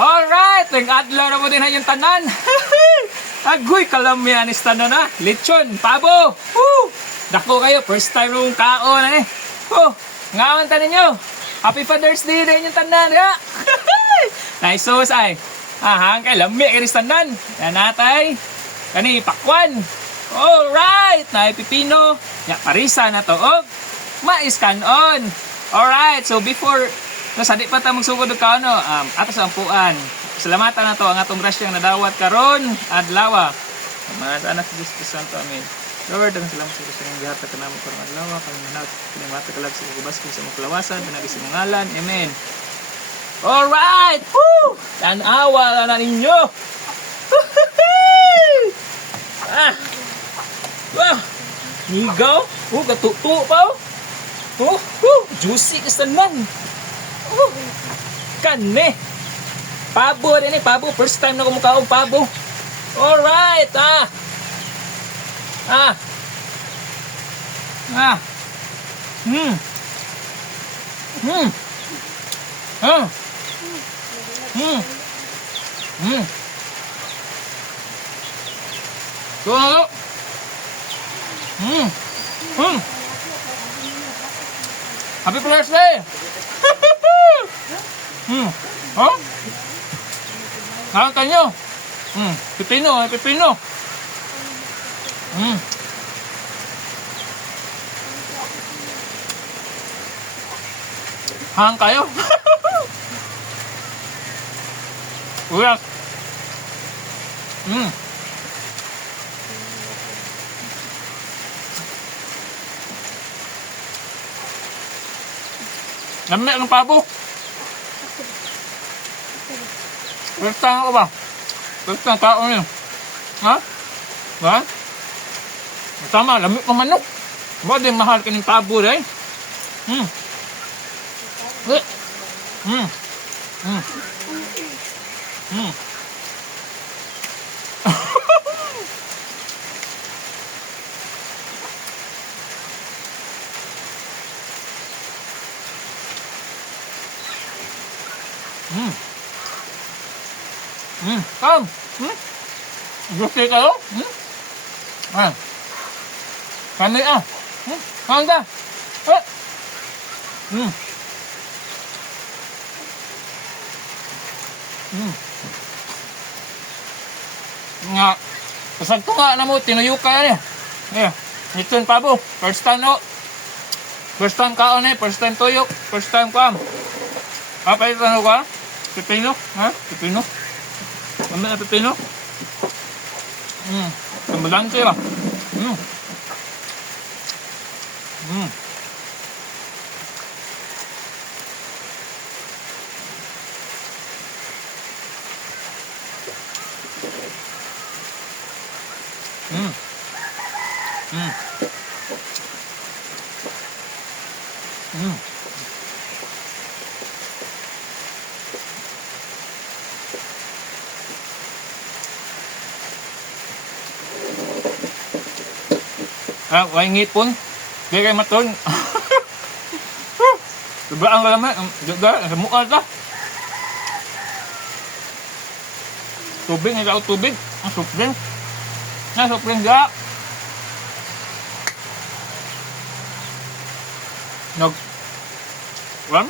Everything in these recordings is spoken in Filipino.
Alright, nag-adlaw na mo din yung tanan. Agoy, kalamihan is tanan na. Lechon, pabo. Woo! Dako kayo, first time mong kaon eh. Oh, ngawan tanin nyo. Happy Father's Day na inyong tanan, ha? Nice sauce ay. Ahang kay lami kay tanan. Yan natay. Kani pakwan. Alright, na pipino. Ya parisa na to. Og mais kanon. Alright, so before sadi pa ta magsugod og kaano, ato sa ampuan. Salamatan na to ang atong rasyang nadawat karon adlaw. Mga anak sa Diyos Santo, amen. Lord, ang salamat sa Diyos ng gihat na kanamo karong adlaw, kami manat pinamata kalag sa gubas kung sa maklawasan, pinagi sa ngalan. Amen. Alright! Woo! Tanawa na ninyo! Ah! Wow! Nigaw! Oh, katuto pa! Oh! Juicy kasanan! Oh! Kane! Pabo rin eh, pabo. First time na kumukaong pabo. Alright! Tulo. Happy birthday. Oh? Nakita nyo? Pipino, pipino. Hang kayo. Uyak. Lamig ang pabo. Basta ako ba? Basta tao niyo. Ha? Ba? Tama, lamig ng manok. Ba din mahal kaning pabo rin. Come. Gusto kayo? Kami Kanda. Nga. Pasagto nga na mo, tinuyo ka yan eh. Ito yung pabo. First time no. First time kaon eh. First time tuyok. First time kam. Apa ito ano ka? Pipino? Ha? Pipino? Kami na pipino? Kambalante ba? May ngipon. Di kayo maton. Diba ang lamay? Diba? Sa mukha ta. Tubig. Ikaw tubig. Ang supling. Ang supling ga. Wan?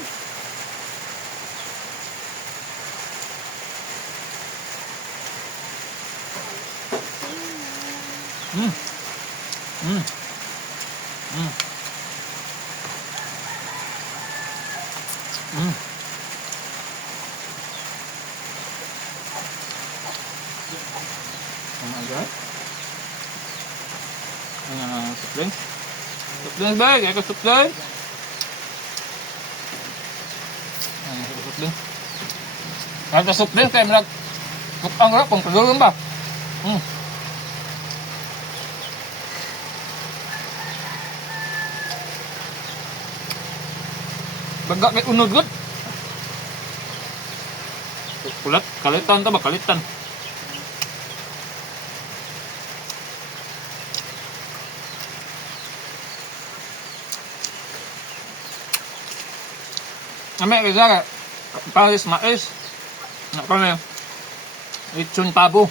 Supling. Supling ba? Kaya ka supling? Supling. Kaya ka supling kaya malag kupang rap kung kagulong ba? Baga kay unod gud. Kulat, kalitan ta ba? Kalitan. Ame, kaya paris mais. Ako na lechon pabo.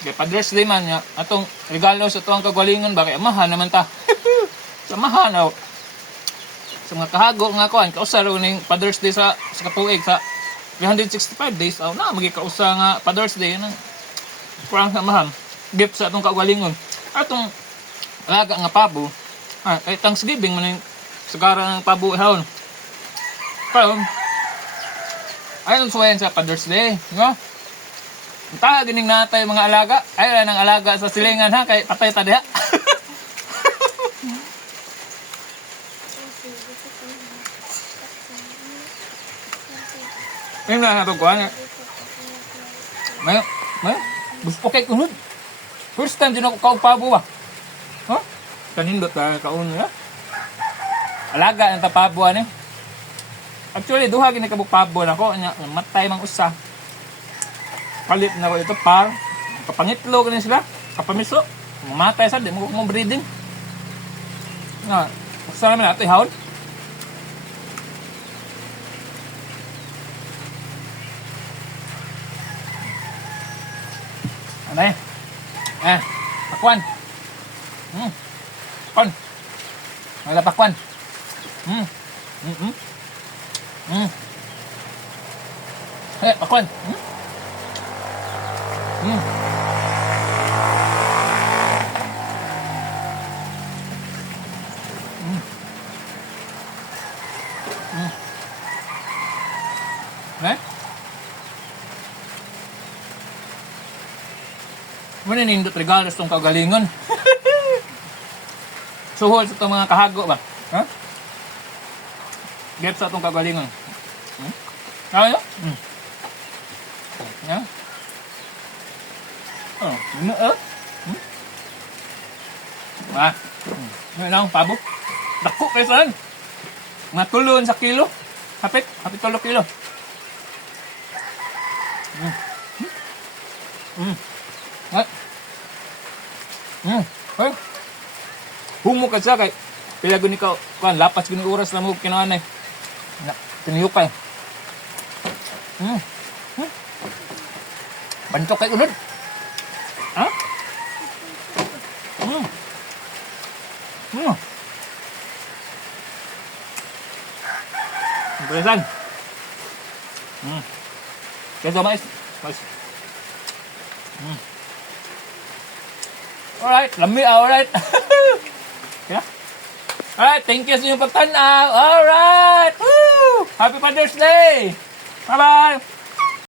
Kaya Padres Day man niya, atong regalo sa tuwang kagalingon ba, kaya amahan naman ta. Sa amahan, oh. Sa mga kahago nga kuan, kausa ro ning Padres Day sa katuig sa 365 days, oh, na magikausa nga Padres Day, nang kurang sa amahan. Gift sa atong kagalingon. Atong alaga nga pabo, kay Thanksgiving man yung sagara ng pabo ihawon. Pero, ayun suwayan sa Padres Day, no? Taha gining natay mga alaga. Ay nang alaga sa silingan ha kay patay ta diha. Ayun na habag May gusto kay kunod. First time din ako kaupabo ba. Ha? Kanindot ta kaun ya. Alaga ng tapabo ani. Actually duha gini kabuk pabo nako nya matay mang usa. Palit na ko ito par kapangitlo ganyan sila kapamiso mamatay sa di mo breeding na usa naman natin haon ano pakwan pakwan wala pakwan pakwan Muna nindot regalos tong kagalingon. Suhol sa itong mga kahago ba? Ha? Get sa itong kagalingon. Kaya? Yeah? Oh, ano ano lang, pabo. Dako kayo saan? Mga tulon sa kilo. Hapit 3 kilo. Ay. Humo ka siya kay pila guni ka kan lapas guni oras na mo kinaanay. Tiniyok kay. Bantok kay unod. Ha? Interesan. Kaya mais. Alright, lami alright. Yeah. Alright, thank you sa inyong pagtanaw. Alright. Woo! Happy Father's Day. Bye-bye.